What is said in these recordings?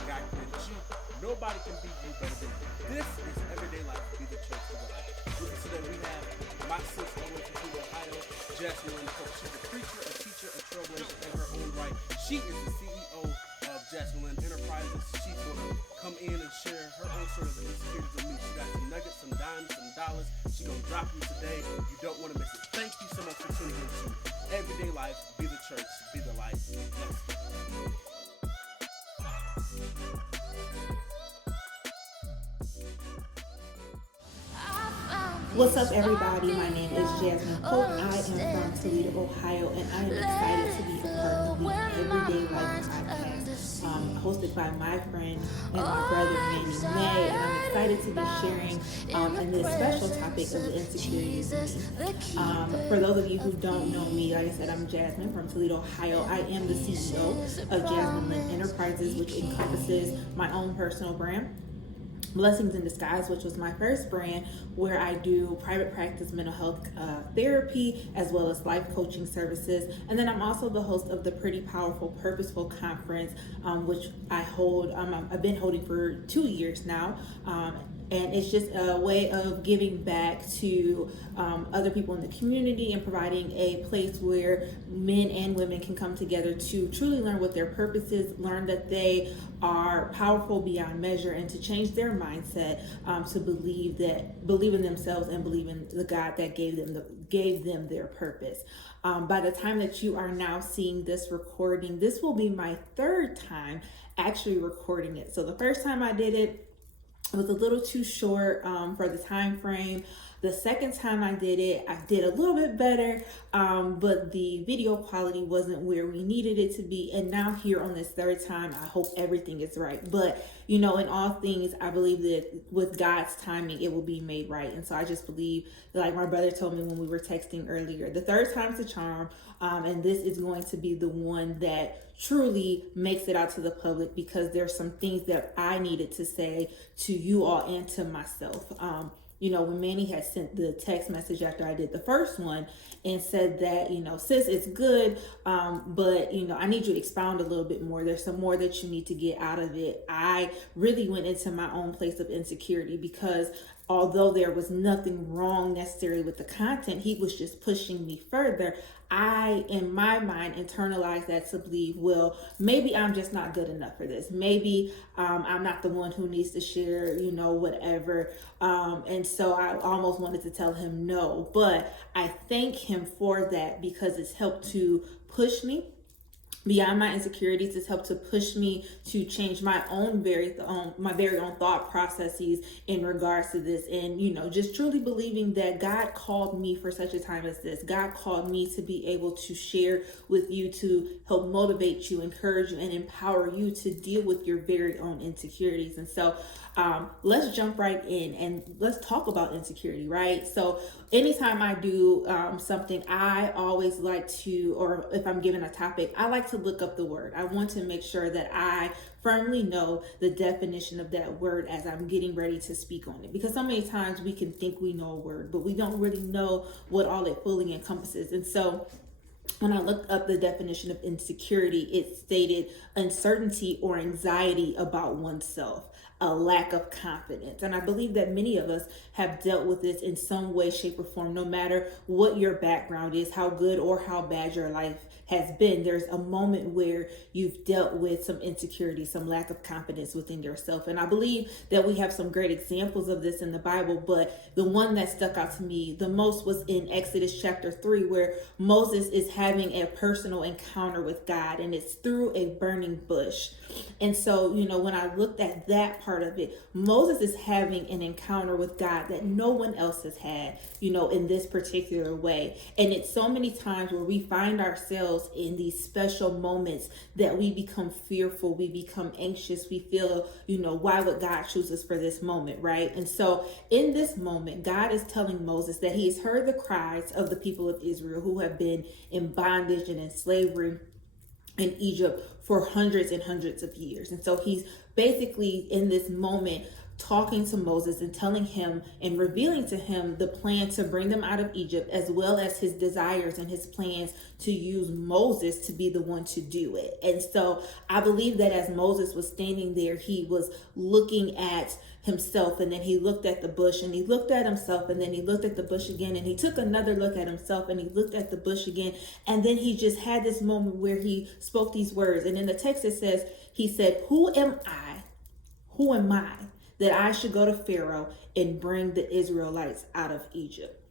God created you. Nobody can be you better than you. This is Everyday Life, Be the Church to the Life. With us today we have my sister all the way from Toledo, Ohio, Jasmine. She's a preacher, a teacher, a trailblazer in her own right. She is the CEO of Jasmine Enterprises. She's going to come in and share her own sort of insecurities with me. She got some nuggets, some dimes, some dollars. She's going to drop you today. You don't want to miss it. Thank you so much for tuning in to Everyday Life, Be the Church, Be the Life. Let's go. What's up, everybody? My name is Jasmine Hope. I am from Toledo, Ohio, and I am excited to be a part of the Everyday Life podcast, hosted by my friend and my brother, Manny May. And I'm excited to be sharing in this special topic of the insecurities in me. For those of you who don't know me, like I said, I'm Jasmine from Toledo, Ohio. I am the CEO of Jasmine Enterprises, which encompasses my own personal brand, Blessings in Disguise, which was my first brand, where I do private practice mental health therapy as well as life coaching services. And then I'm also the host of the Pretty Powerful Purposeful Conference, which I hold. I've been holding for 2 years now. And it's just a way of giving back to other people in the community and providing a place where men and women can come together to truly learn what their purpose is, learn that they are powerful beyond measure, and to change their mindset to believe in themselves and believe in the God that gave them their purpose. By the time that you are now seeing this recording, this will be my third time actually recording it. So the first time I did it was a little too short for the time frame. The second time I did it, I did a little bit better, but the video quality wasn't where we needed it to be. And now here on this third time, I hope everything is right. But, in all things, I believe that with God's timing, it will be made right. And so I just believe, like my brother told me when we were texting earlier, the third time's a charm. And this is going to be the one that truly makes it out to the public, because there's some things that I needed to say to you all and to myself. When Manny had sent the text message after I did the first one and said that, sis, it's good, but, I need you to expound a little bit more. There's some more that you need to get out of it. I really went into my own place of insecurity, because although there was nothing wrong necessarily with the content, he was just pushing me further. I, in my mind, internalized that to believe, well, maybe I'm just not good enough for this. Maybe I'm not the one who needs to share, whatever. And so I almost wanted to tell him no, but I thank him for that, because it's helped to push me beyond my insecurities. It's helped to push me to change my very own thought processes in regards to this, and just truly believing that God called me for such a time as this. God called me to be able to share with you, to help motivate you, encourage you, and empower you to deal with your very own insecurities. And so let's jump right in and let's talk about insecurity, right? So anytime I do something, I always like to, or if I'm given a topic, I like to look up the word. I want to make sure that I firmly know the definition of that word as I'm getting ready to speak on it. Because so many times we can think we know a word, but we don't really know what all it fully encompasses. And so when I looked up the definition of insecurity, it stated uncertainty or anxiety about oneself, a lack of confidence. And I believe that many of us have dealt with this in some way, shape, or form. No matter what your background is, how good or how bad your life has been, there's a moment where you've dealt with some insecurity, some lack of confidence within yourself. And I believe that we have some great examples of this in the Bible, but the one that stuck out to me the most was in Exodus chapter 3, where Moses is having a personal encounter with God, and it's through a burning bush. And so, when I looked at that part of it, Moses is having an encounter with God that no one else has had, in this particular way. And it's so many times where we find ourselves in these special moments that we become fearful, we become anxious, we feel, why would God choose us for this moment, right? And so in this moment, God is telling Moses that he has heard the cries of the people of Israel who have been in bondage and in slavery in Egypt for hundreds and hundreds of years. And so he's basically in this moment talking to Moses and telling him and revealing to him the plan to bring them out of Egypt, as well as his desires and his plans to use Moses to be the one to do it. And so I believe that as Moses was standing there, he was looking at himself, and then he looked at the bush, and he looked at himself, and then he looked at the bush again, and he took another look at himself, and he looked at the bush again, and then he just had this moment where he spoke these words. And in the text it says, he said, who am I that I should go to Pharaoh and bring the Israelites out of Egypt?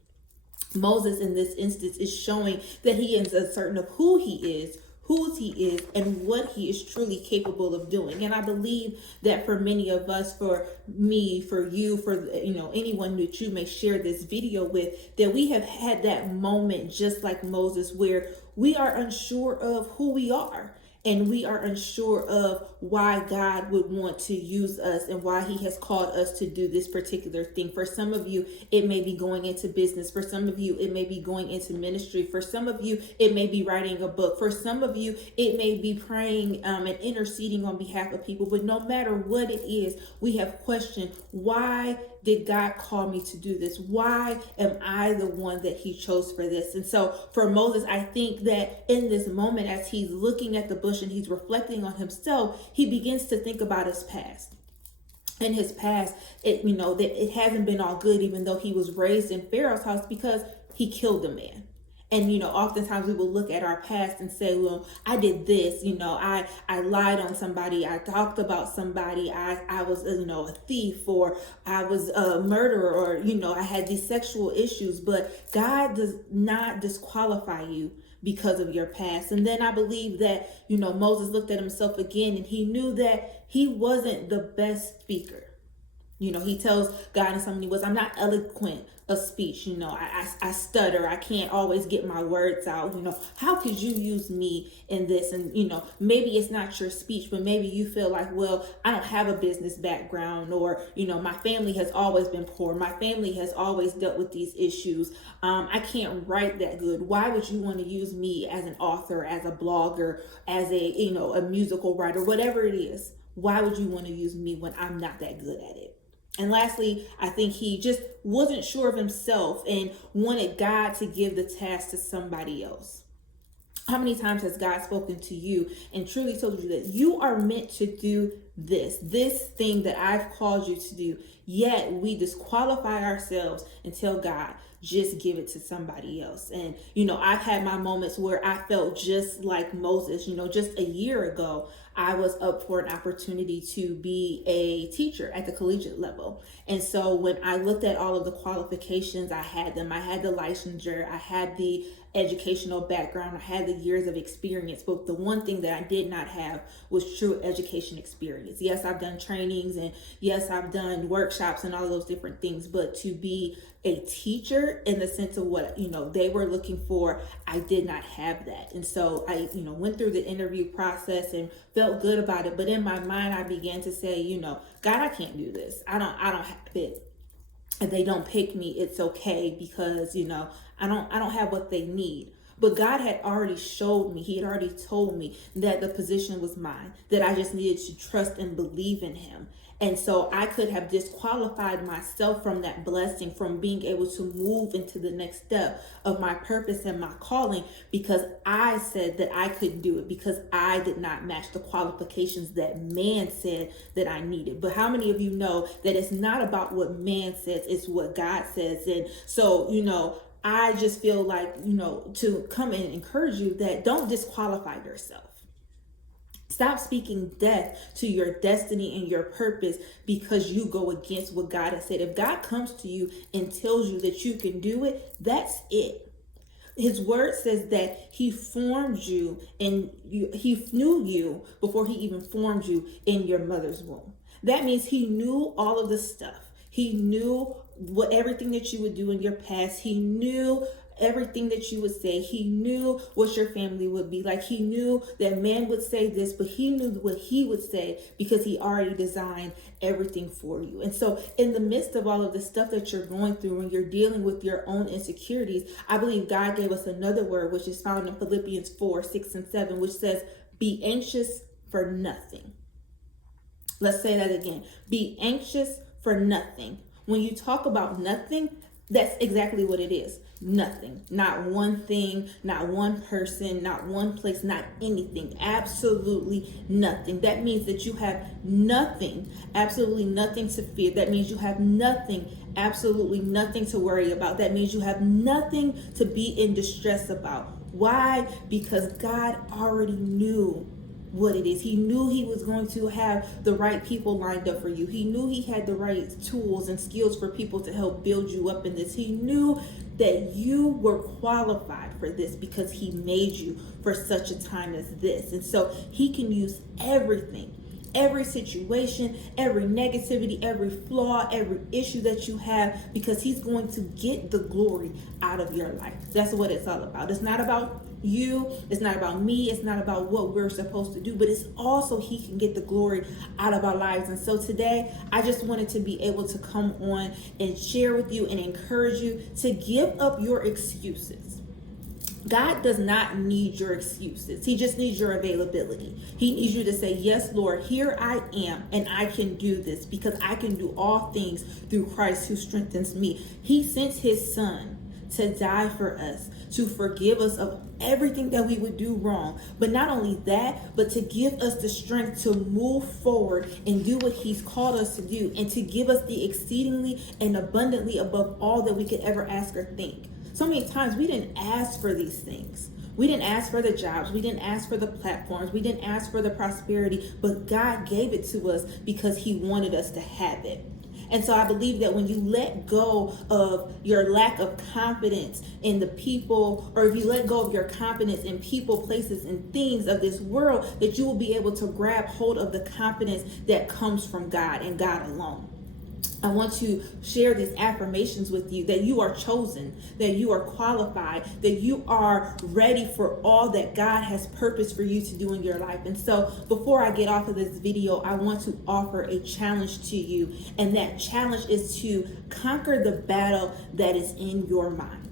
Moses in this instance is showing that he is uncertain of who he is, whose he is, and what he is truly capable of doing. And I believe that for many of us, for me, for you, for anyone that you may share this video with, that we have had that moment just like Moses, where we are unsure of who we are. And we are unsure of why God would want to use us and why he has called us to do this particular thing. For some of you, it may be going into business. For some of you, it may be going into ministry. For some of you, it may be writing a book. For some of you, it may be praying and interceding on behalf of people. But no matter what it is, we have questioned, why did God call me to do this? Why am I the one that he chose for this? And so for Moses, I think that in this moment, as he's looking at the bush and he's reflecting on himself, he begins to think about his past. In his past, that it hasn't been all good, even though he was raised in Pharaoh's house, because he killed a man. And, oftentimes we will look at our past and say, well, I did this, I lied on somebody. I talked about somebody. I was, a thief, or I was a murderer, or, I had these sexual issues. But God does not disqualify you because of your past. And then I believe that, Moses looked at himself again, and he knew that he wasn't the best speaker. He tells God in so many words, I'm not eloquent of speech. I stutter. I can't always get my words out. How could you use me in this? And, maybe it's not your speech, but maybe you feel like, well, I don't have a business background, or, my family has always been poor. My family has always dealt with these issues. I can't write that good. Why would you want to use me as an author, as a blogger, as a musical writer, whatever it is? Why would you want to use me when I'm not that good at it? And lastly, I think he just wasn't sure of himself and wanted God to give the task to somebody else. How many times has God spoken to you and truly told you that you are meant to do this thing that I've called you to do, yet we disqualify ourselves and tell God, just give it to somebody else? And, I've had my moments where I felt just like Moses. Just a year ago, I was up for an opportunity to be a teacher at the collegiate level. And so when I looked at all of the qualifications, I had them. I had the licensure, I had the educational background, I had the years of experience, but the one thing that I did not have was true education experience. Yes, I've done trainings, and yes, I've done workshops and all of those different things, but to be a teacher in the sense of what they were looking for, I did not have that. And so I went through the interview process and felt good about it, but in my mind I began to say, God, I can't do this. I don't have it. If they don't pick me, it's okay, because I don't have what they need. But God had already showed me, he had already told me that the position was mine, that I just needed to trust and believe in him. And so I could have disqualified myself from that blessing, from being able to move into the next step of my purpose and my calling, because I said that I couldn't do it, because I did not match the qualifications that man said that I needed. But how many of you know that it's not about what man says, it's what God says? And so, I just feel like, to come and encourage you that don't disqualify yourself. Stop speaking death to your destiny and your purpose because you go against what God has said. If God comes to you and tells you that you can do it, that's it. His word says that he formed you, and he knew you before he even formed you in your mother's womb. That means he knew all of the stuff. He knew everything that you would do in your past. He knew everything that you would say. He knew what your family would be like. He knew that man would say this, but he knew what he would say because he already designed everything for you. And so in the midst of all of the stuff that you're going through, when you're dealing with your own insecurities, I believe God gave us another word, which is found in Philippians 4:6-7, which says, be anxious for nothing. Let's say that again. Be anxious for nothing. When you talk about nothing, that's exactly what it is. Nothing. Not one thing, not one person, not one place, not anything. Absolutely nothing. That means that you have nothing, absolutely nothing to fear. That means you have nothing, absolutely nothing to worry about. That means you have nothing to be in distress about. Why? Because God already knew what it is. He knew he was going to have the right people lined up for you. He knew he had the right tools and skills for people to help build you up in this. He knew that you were qualified for this because he made you for such a time as this. And so he can use everything, every situation, every negativity, every flaw, every issue that you have, because he's going to get the glory out of your life. That's what it's all about. It's not about you, it's not about me, it's not about what we're supposed to do, but it's also he can get the glory out of our lives. And so today I just wanted to be able to come on and share with you and encourage you to give up your excuses. God does not need your excuses. He just needs your availability. He needs you to say, yes, Lord, here I am, and I can do this because I can do all things through Christ who strengthens me. He sent his son to die for us, to forgive us of everything that we would do wrong. But not only that, but to give us the strength to move forward and do what he's called us to do, and to give us the exceedingly and abundantly above all that we could ever ask or think. So many times we didn't ask for these things. We didn't ask for the jobs. We didn't ask for the platforms. We didn't ask for the prosperity, but God gave it to us because he wanted us to have it. And so I believe that when you let go of your lack of confidence in the people, or if you let go of your confidence in people, places, and things of this world, that you will be able to grab hold of the confidence that comes from God and God alone. I want to share these affirmations with you that you are chosen, that you are qualified, that you are ready for all that God has purposed for you to do in your life. And so before I get off of this video, I want to offer a challenge to you. And that challenge is to conquer the battle that is in your mind.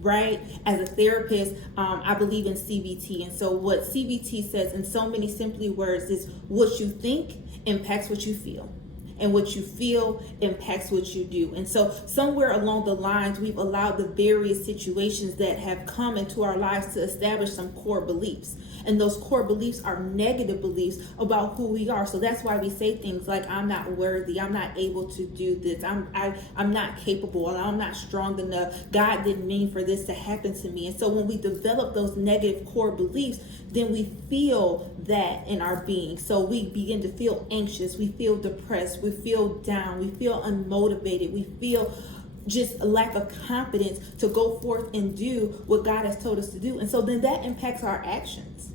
Right? As a therapist, I believe in CBT. And so what CBT says in so many simply words is what you think impacts what you feel. And what you feel impacts what you do. And so somewhere along the lines, we've allowed the various situations that have come into our lives to establish some core beliefs. And those core beliefs are negative beliefs about who we are. So that's why we say things like, I'm not worthy, I'm not able to do this, I'm not capable, I'm not strong enough, God didn't mean for this to happen to me. And so when we develop those negative core beliefs, then we feel that in our being. So we begin to feel anxious, we feel depressed, we feel down, we feel unmotivated, we feel just a lack of confidence to go forth and do what God has told us to do. And so then that impacts our actions.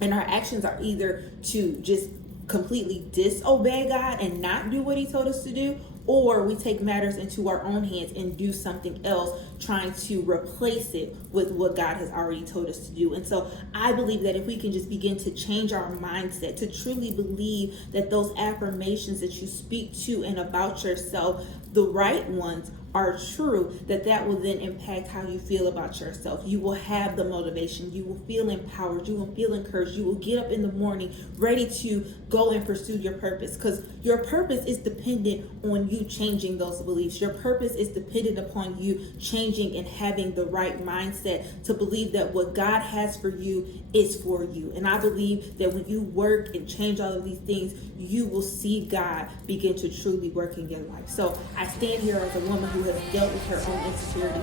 And our actions are either to just completely disobey God and not do what he told us to do, or we take matters into our own hands and do something else, trying to replace it with what God has already told us to do. And so I believe that if we can just begin to change our mindset, to truly believe that those affirmations that you speak to and about yourself, the right ones, are true, that will then impact how you feel about yourself. You will have the motivation, you will feel empowered, you will feel encouraged, you will get up in the morning ready to go and pursue your purpose, because your purpose is dependent on you changing those beliefs. Your purpose is dependent upon you changing and having the right mindset to believe that what God has for you is for you. And I believe that when you work and change all of these things, you will see God begin to truly work in your life. So I stand here as a woman who has dealt with her own insecurities.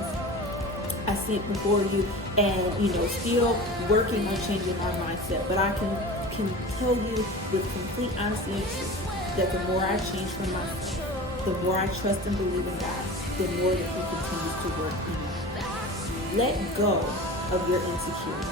I sit before you and, still working on changing my mindset. But I can tell you with complete honesty and truth that the more I change for myself, the more I trust and believe in God, the more that he continues to work in me. Let go of your insecurities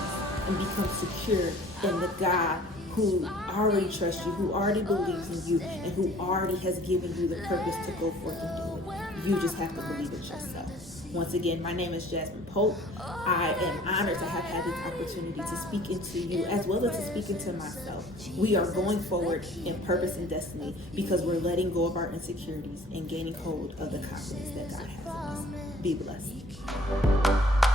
and become secure in the God who already trusts you, who already believes in you, and who already has given you the purpose to go forth and do it. You just have to believe it yourself. Once again, my name is Jasmine Pope. I am honored to have had this opportunity to speak into you as well as to speak into myself. We are going forward in purpose and destiny because we're letting go of our insecurities and gaining hold of the confidence that God has in us. Be blessed.